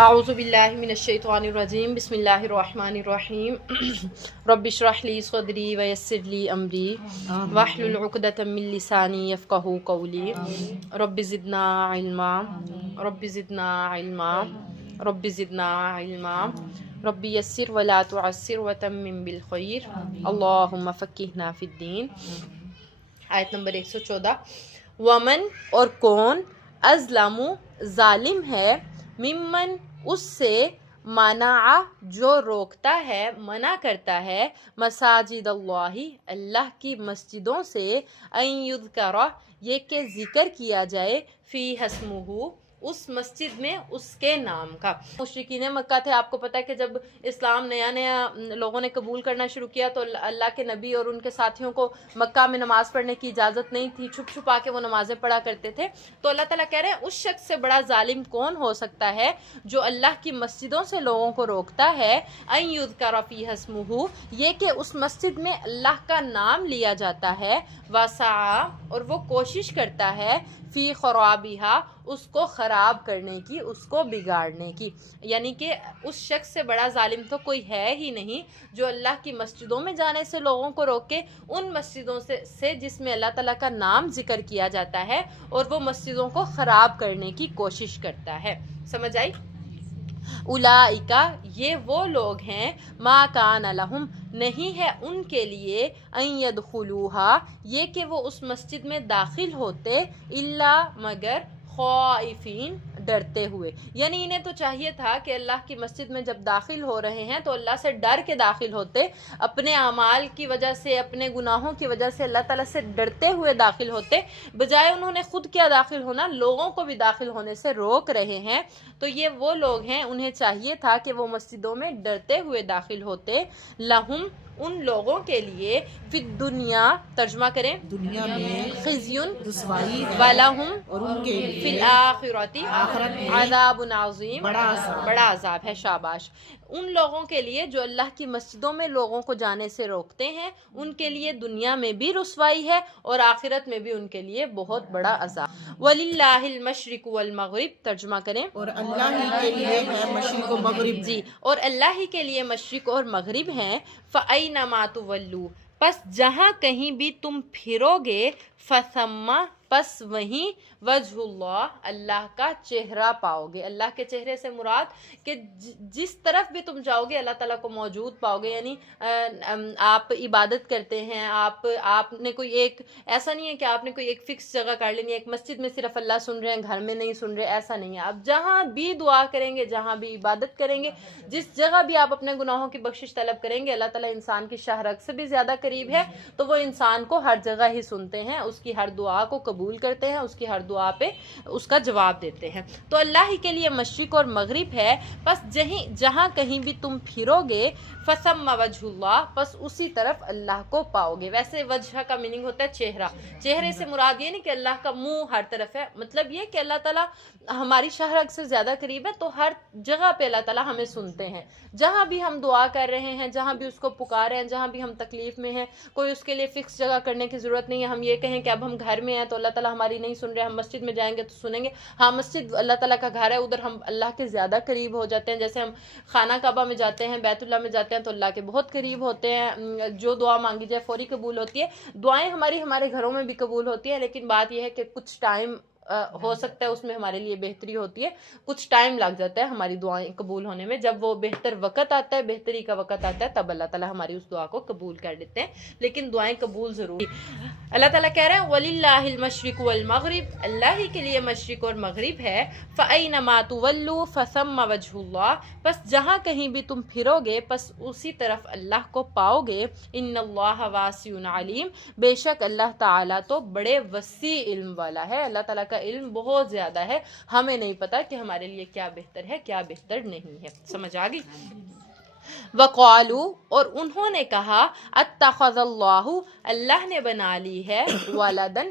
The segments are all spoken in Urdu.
اعوذ باللہ من الشیطان الرجیم بسم اللہ الرحمن الرحیم رب اشرح لی صدری ویسر لی امری واحلل عقدۃ من لسانی یفقہوا قولی رب زدنا علما رب زدنا علما رب زدنا علما رب یسر ولا تعسر وتمم بالخیر اللہم فقہنا فی الدین۔ آیت نمبر 114۔ ومن اور کون ازلم ظالم ہے ممن اس سے منع جو روکتا ہے منع کرتا ہے مساجد اللہ اللہ کی مسجدوں سے ان یذکر یہ کہ ذکر کیا جائے فی اسمہ اس مسجد میں اس کے نام کا۔ مشرکین مکہ تھے، آپ کو پتہ ہے کہ جب اسلام نیا لوگوں نے قبول کرنا شروع کیا تو اللہ کے نبی اور ان کے ساتھیوں کو مکہ میں نماز پڑھنے کی اجازت نہیں تھی، چھپ چھپا کے وہ نمازیں پڑھا کرتے تھے۔ تو اللہ تعالیٰ کہہ رہے ہیں اس شخص سے بڑا ظالم کون ہو سکتا ہے جو اللہ کی مسجدوں سے لوگوں کو روکتا ہے ان یذکر فیہ اسمہ یہ کہ اس مسجد میں اللہ کا نام لیا جاتا ہے، وسعی اور وہ کوشش کرتا ہے فی خرابہا اس کو خراب کرنے کی، اس کو بگاڑنے کی۔ یعنی کہ اس شخص سے بڑا ظالم تو کوئی ہے ہی نہیں جو اللہ کی مسجدوں میں جانے سے لوگوں کو روکے، ان مسجدوں سے جس میں اللہ تعالیٰ کا نام ذکر کیا جاتا ہے اور وہ مسجدوں کو خراب کرنے کی کوشش کرتا ہے۔ سمجھ آئی؟ اولئک یہ وہ لوگ ہیں ما کان لہم نہیں ہے ان کے لیے ان یدخلوہا یہ کہ وہ اس مسجد میں داخل ہوتے الا مگر خائفین ڈرتے ہوئے۔ یعنی انہیں تو چاہیے تھا کہ اللہ کی مسجد میں جب داخل ہو رہے ہیں تو اللہ سے ڈر کے داخل ہوتے، اپنے اعمال کی وجہ سے، اپنے گناہوں کی وجہ سے اللہ تعالیٰ سے ڈرتے ہوئے داخل ہوتے، بجائے انہوں نے خود کیا داخل ہونا، لوگوں کو بھی داخل ہونے سے روک رہے ہیں۔ تو یہ وہ لوگ ہیں انہیں چاہیے تھا کہ وہ مسجدوں میں ڈرتے ہوئے داخل ہوتے، لہم ان لوگوں کے لیے فی الدنیا ترجمہ کریں دنیا میں خزیون رسوائی ہے، ولہم اور ان کے فی لیے الآخرۃ آخرت میں عذاب عظیم بڑا عذاب ہے۔ شاباش ان لوگوں کے لیے جو اللہ کی مسجدوں میں لوگوں کو جانے سے روکتے ہیں، ان کے لیے دنیا میں بھی رسوائی ہے اور آخرت میں بھی ان کے لیے بہت بڑا عذاب۔ وَلِلَّهِ الْمَشْرِقُ وَالْمَغْرِبُ ترجمہ کریں اور اللہ ہی کے لیے ہے مشرق و مغرب۔ جی، اور اللہ ہی کے لیے مشرق اور مغرب ہیں۔ فَأَيْنَمَا تُوَلُّوا پس جہاں کہیں بھی تم پھرو گے، فَثَمَّ پس وہیں وجہ اللہ اللہ کا چہرہ پاؤ گے۔ اللہ کے چہرے سے مراد کہ جس طرف بھی تم جاؤ گے اللہ تعالیٰ کو موجود پاؤ گے۔ یعنی آپ عبادت کرتے ہیں، آپ نے کوئی ایک ایسا نہیں ہے کہ آپ نے کوئی ایک فکس جگہ کر لینی ہے، ایک مسجد میں صرف اللہ سن رہے ہیں، گھر میں نہیں سن رہے، ایسا نہیں ہے۔ آپ جہاں بھی دعا کریں گے، جہاں بھی عبادت کریں گے، جس جگہ بھی آپ اپنے گناہوں کی بخشش طلب کریں گے، اللہ تعالیٰ انسان کی شاہ رگ سے بھی زیادہ قریب ہے، تو وہ انسان کو ہر جگہ ہی سنتے ہیں، اس کی ہر دعا کو قبول کرتے ہیں، اس کی ہر دعا پہ اس کا جواب دیتے ہیں۔ تو اللہ ہی کے لیے مشرق اور مغرب ہے، پس جہاں کہیں بھی تم پھرو گے، فثم وجہ اللہ پس اسی طرف اللہ کو پاؤ گے۔ ویسے وجہ کا میننگ ہوتا ہے چہرہ، چہرے سے مراد یہ نہیں کہ اللہ کا منہ ہر طرف ہے، مطلب یہ کہ اللہ تعالیٰ ہماری شاہ رگ سے زیادہ قریب ہے، تو ہر جگہ پہ اللہ تعالیٰ ہمیں سنتے ہیں۔ جہاں بھی ہم دعا کر رہے ہیں، جہاں بھی اس کو پکارے ہیں، جہاں بھی ہم تکلیف میں ہیں، کوئی اس کے لیے فکس جگہ کرنے کی ضرورت نہیں ہے۔ ہم یہ کہیں کہ اب ہم گھر میں ہیں تو اللہ تعالیٰ ہماری نہیں سن رہے، ہم مسجد میں جائیں گے تو سنیں گے۔ ہاں، مسجد اللہ تعالیٰ کا گھر ہے، ادھر ہم اللہ کے زیادہ قریب ہو جاتے ہیں۔ جیسے ہم خانہ کعبہ میں جاتے ہیں، بیت اللہ میں جاتے ہیں تو اللہ کے بہت قریب ہوتے ہیں، جو دعا مانگی جائے فوری قبول ہوتی ہے۔ دعائیں ہمارے گھروں میں بھی قبول ہوتی ہیں، لیکن بات یہ ہے کہ کچھ ٹائم ہو سکتا ہے اس میں ہمارے لیے بہتری ہوتی ہے، کچھ ٹائم لگ جاتا ہے ہماری دعائیں قبول ہونے میں۔ جب وہ بہتر وقت آتا ہے، بہتری کا وقت آتا ہے، تب اللہ تعالیٰ ہماری اس دعا کو قبول کر لیتے ہیں، لیکن دعائیں قبول ضرور۔ اللہ تعالیٰ کہہ رہے ہیں وَلِلَّهِ الْمَشْرِقُ وَالْمَغْرِبُ اللہ ہی کے لیے مشرق اور مغرب ہے۔ فَأَيْنَمَا تُوَلُّوا فَثَمَّ وَجْهُ اللَّهِ پس جہاں کہیں بھی تم پھرو گے پس اسی طرف اللہ کو پاؤ گے۔ إِنَّ اللَّهَ وَاسِعٌ عَلِيمٌ بے شک اللہ تعالیٰ تو بڑے وسیع علم والا ہے، اللہ تعالیٰ کا علم بہت زیادہ ہے، ہمیں نہیں پتا کہ ہمارے لیے کیا بہتر ہے کیا بہتر نہیں ہے۔ سمجھ آ گئی؟ وَقَالُوا اور انہوں نے کہا اتخذ اللہ اللہ نے بنا لی ہے ولدن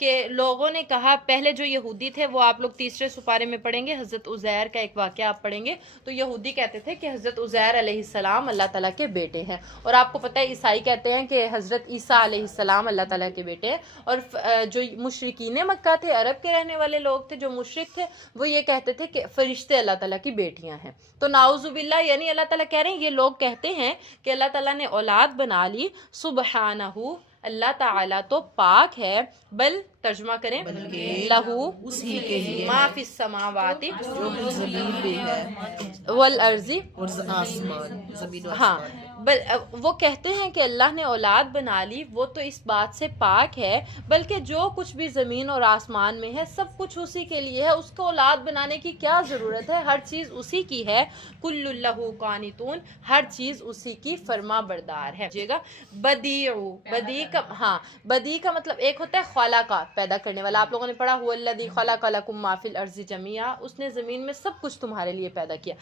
کہ لوگوں نے کہا، پہلے جو یہودی تھے وہ آپ لوگ تیسرے سپارے میں پڑھیں گے، حضرت عزیر کا ایک واقعہ آپ پڑھیں گے، تو یہودی کہتے تھے کہ حضرت عزیر علیہ السلام اللہ تعالیٰ کے بیٹے ہیں، اور آپ کو پتہ ہے عیسائی کہتے ہیں کہ حضرت عیسیٰ علیہ السلام اللہ تعالیٰ کے بیٹے ہیں، اور جو مشرکین مکہ تھے، عرب کے رہنے والے لوگ تھے جو مشرک تھے، وہ یہ کہتے تھے کہ فرشتے اللہ تعالیٰ کی بیٹیاں ہیں۔ تو نعوذ باللہ، یعنی اللہ تعالیٰ کہہ رہے ہیں یہ لوگ کہتے ہیں کہ اللہ تعالیٰ نے اولاد بنا لی، سبحانہ، اللہ تعالیٰ تو پاک ہے، بل ترجمہ کریں لہو، اسی کے لیے ما فی السماوات جو کچھ زمین پہ ہے والارض، اور آسمان، زمین و ہاں، آسمان۔ وہ کہتے ہیں کہ اللہ نے اولاد بنا لی، وہ تو اس بات سے پاک ہے، بلکہ جو کچھ بھی زمین اور آسمان میں ہے سب کچھ اسی کے لیے ہے، اس کو اولاد بنانے کی کیا ضرورت ہے، ہر چیز اسی کی ہے، کل اللہ قانتون، ہر چیز اسی کی فرما بردار ہے۔ بدیع، بدیع کا، ہاں، بدیع کا مطلب ایک ہوتا ہے خالق، پیدا کرنے والا، آپ لوگوں نے پڑھا هو الذی خلق لکم ما فی الارض جمیعا، اس نے زمین میں سب کچھ تمہارے لیے پیدا کیا۔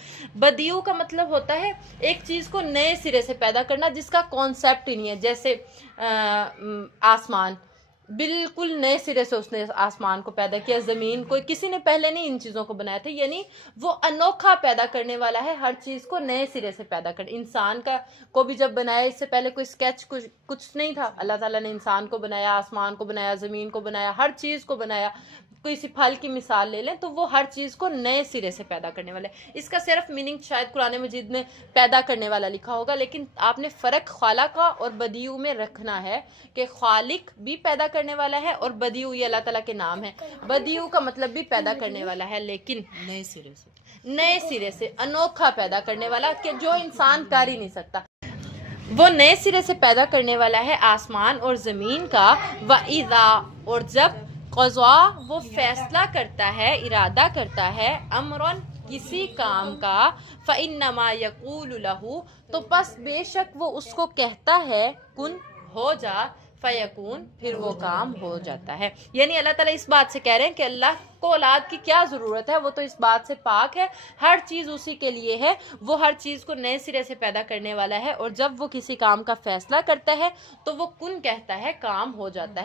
بدیع کا مطلب ہوتا ہے ایک چیز کو نئے سرے سے پیدا کرنا جس کا کانسیپٹ ہی نہیں ہے، جیسے آسمان، بالکل نئے سرے سے اس نے آسمان کو پیدا کیا، زمین کو کسی نے پہلے نہیں ان چیزوں کو بنایا تھا، یعنی وہ انوکھا پیدا کرنے والا ہے، ہر چیز کو نئے سرے سے پیدا کر۔ انسان کو بھی جب بنایا اس سے پہلے کوئی اسکیچ کچھ نہیں تھا، اللہ تعالیٰ نے انسان کو بنایا، آسمان کو بنایا، زمین کو بنایا، ہر چیز کو بنایا۔ کسی پھل کی مثال لے لیں تو وہ ہر چیز کو نئے سرے سے پیدا کرنے والا ہے۔ اس کا صرف میننگ شاید قرآن مجید میں پیدا کرنے والا لکھا ہوگا، لیکن آپ نے فرق خالق اور بدیع میں رکھنا ہے کہ خالق بھی پیدا کرنے والا ہے اور بدیع یہ اللہ تعالیٰ کے نام ہے۔ بدیع کا مطلب بھی پیدا کرنے والا ہے، لیکن نئے سرے سے انوکھا پیدا کرنے والا کہ جو انسان کر ہی نہیں سکتا، وہ نئے سرے سے پیدا کرنے والا ہے آسمان اور زمین کا۔ وَإِذَا، اور جب، قضا، وہ فیصلہ کرتا ہے، ارادہ کرتا ہے، امرن، کسی کام کا، فَإِنَّمَا يَقُولُ لَهُ، تو پس بے شک وہ اس کو کہتا ہے، کن، ہو جا، فیکون، پھر وہ کام ہو جاتا ہے۔ یعنی اللہ تعالیٰ اس بات سے کہہ رہے ہیں کہ اللہ کو اولاد کی کیا ضرورت ہے، وہ تو اس بات سے پاک ہے، ہر چیز اسی کے لیے ہے، وہ ہر چیز کو نئے سرے سے پیدا کرنے والا ہے، اور جب وہ کسی کام کا فیصلہ کرتا ہے تو وہ کن کہتا ہے، کام ہو جاتا ہے۔